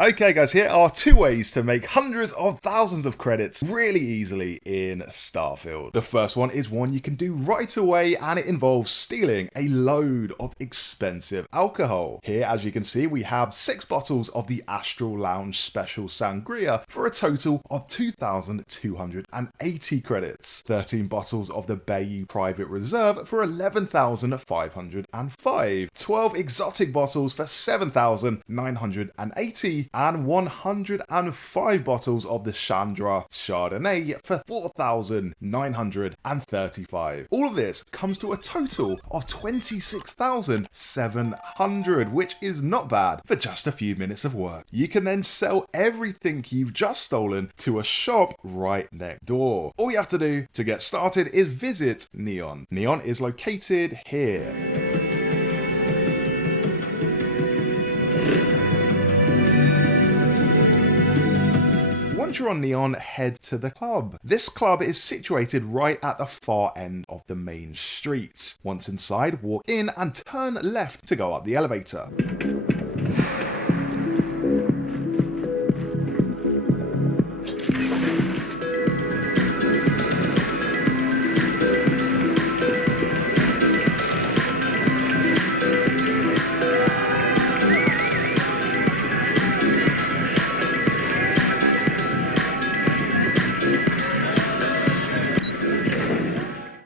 Okay guys, here are 2 ways to make hundreds of thousands of credits really easily in Starfield. The first one is one you can do right away, and it involves stealing a load of expensive alcohol. Here, as you can see, we have 6 bottles of the Astral Lounge Special Sangria for a total of 2,280 credits. 13 bottles of the Bayou Private Reserve for 11,505. 12 exotic bottles for 7,980. And 105 bottles of the Chandra Chardonnay for 4,935. All of this comes to a total of 26,700, which is not bad for just a few minutes of work. You can then sell everything you've just stolen to a shop right next door. All you have to do to get started is visit Neon. Neon is located here. Once you're on Neon, head to the club. This club is situated right at the far end of the main street. Once inside, walk in and turn left to go up the elevator.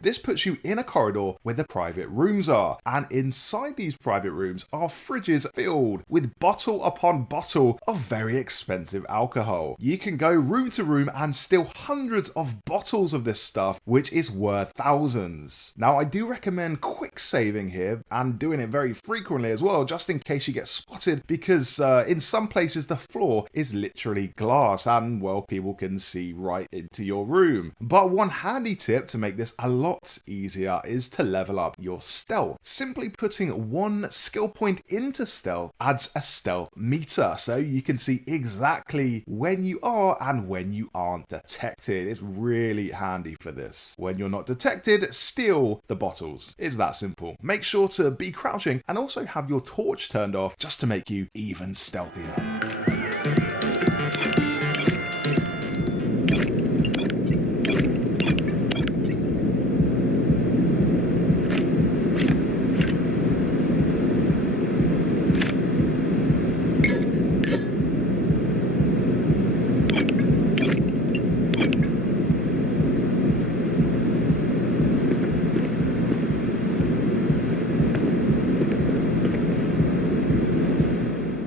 This puts you in a corridor where the private rooms are, and inside these private rooms are fridges filled with bottle upon bottle of very expensive alcohol. You can go room to room and steal hundreds of bottles of this stuff, which is worth thousands. Now, I do recommend quick saving here and doing it very frequently as well, just in case you get spotted, because in some places the floor is literally glass and, well, people can see right into your room. But one handy tip to make this a lot easier is to level up your stealth. Simply putting one skill point into stealth adds a stealth meter, so you can see exactly when you are and when you aren't detected. It's really handy for this. When you're not detected, steal the bottles. It's that simple. Make sure to be crouching and also have your torch turned off just to make you even stealthier.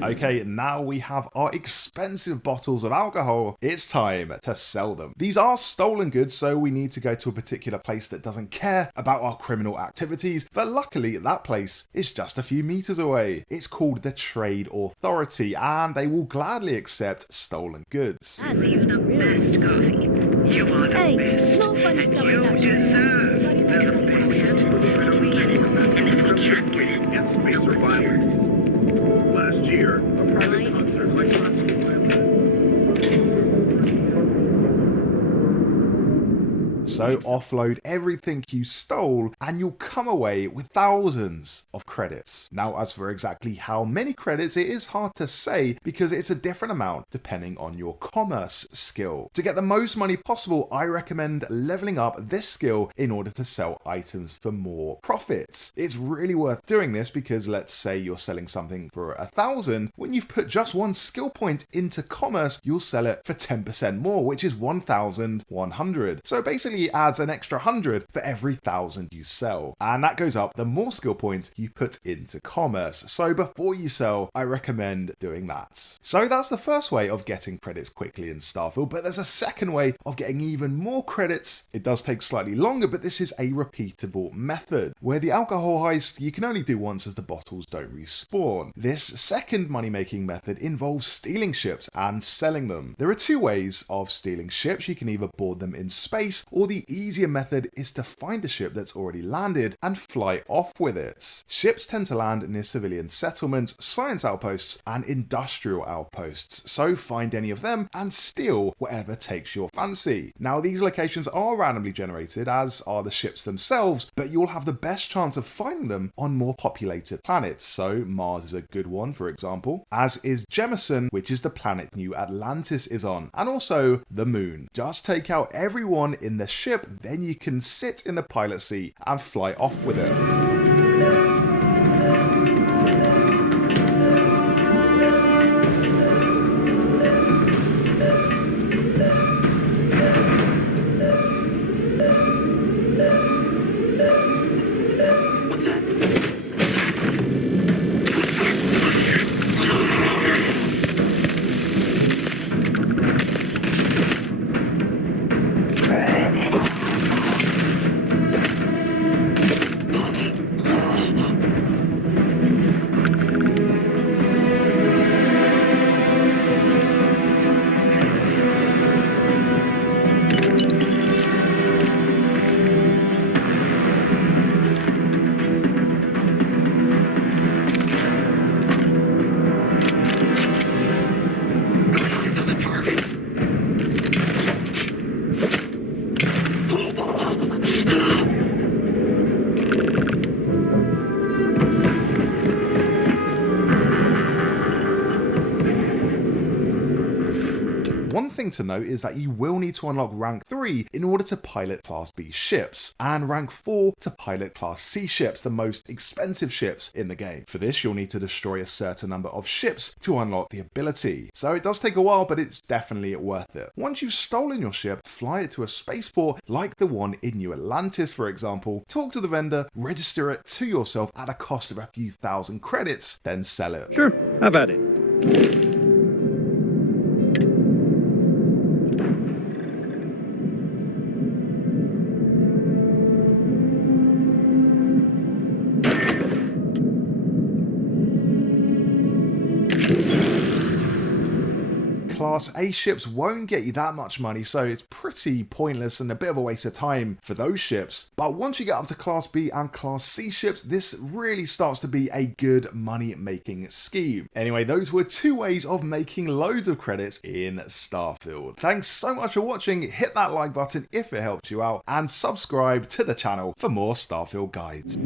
Okay, now we have our expensive bottles of alcohol. It's time to sell them. These are stolen goods, so we need to go to a particular place that doesn't care about our criminal activities, but luckily that place is just a few meters away. It's called the Trade Authority, and they will gladly accept stolen goods. That's really Hey, no funny stuff in that Last year, a private concert like So offload everything you stole and you'll come away with thousands of credits. Now, as for exactly how many credits, it is hard to say because it's a different amount depending on your commerce skill. To get the most money possible, I recommend leveling up this skill in order to sell items for more profits. It's really worth doing this because let's say you're selling something for 1,000. When you've put just one skill point into commerce, you'll sell it for 10% more, which is 1,100. So basically adds an extra 100 for every 1,000 you sell. And that goes up the more skill points you put into commerce. So before you sell, I recommend doing that. So that's the first way of getting credits quickly in Starfield, but there's a second way of getting even more credits. It does take slightly longer, but this is a repeatable method. Where the alcohol heist you can only do once as the bottles don't respawn. This second money-making method involves stealing ships and selling them. There are 2 ways of stealing ships. You can either board them in space, or the the easier method is to find a ship that's already landed and fly off with it. Ships tend to land near civilian settlements, science outposts, and industrial outposts, so find any of them and steal whatever takes your fancy. Now, these locations are randomly generated, as are the ships themselves, but you'll have the best chance of finding them on more populated planets. So Mars is a good one, for example, as is Jemison, which is the planet New Atlantis is on, and also the Moon. Just take out everyone in the ship, then you can sit in the pilot seat and fly off with it. What's that? One thing to note is that you will need to unlock rank 3 in order to pilot Class B ships, and rank 4 to pilot Class C ships, the most expensive ships in the game. For this, you'll need to destroy a certain number of ships to unlock the ability. So it does take a while, but it's definitely worth it. Once you've stolen your ship, fly it to a spaceport like the one in New Atlantis, for example, talk to the vendor, register it to yourself at a cost of a few thousand credits, then sell it. Sure, have at it. Class A ships won't get you that much money, so it's pretty pointless and a bit of a waste of time for those ships. But once you get up to Class B and Class C ships, this really starts to be a good money-making scheme. Anyway, those were 2 ways of making loads of credits in Starfield. Thanks so much for watching, hit that like button if it helped you out, and subscribe to the channel for more Starfield guides.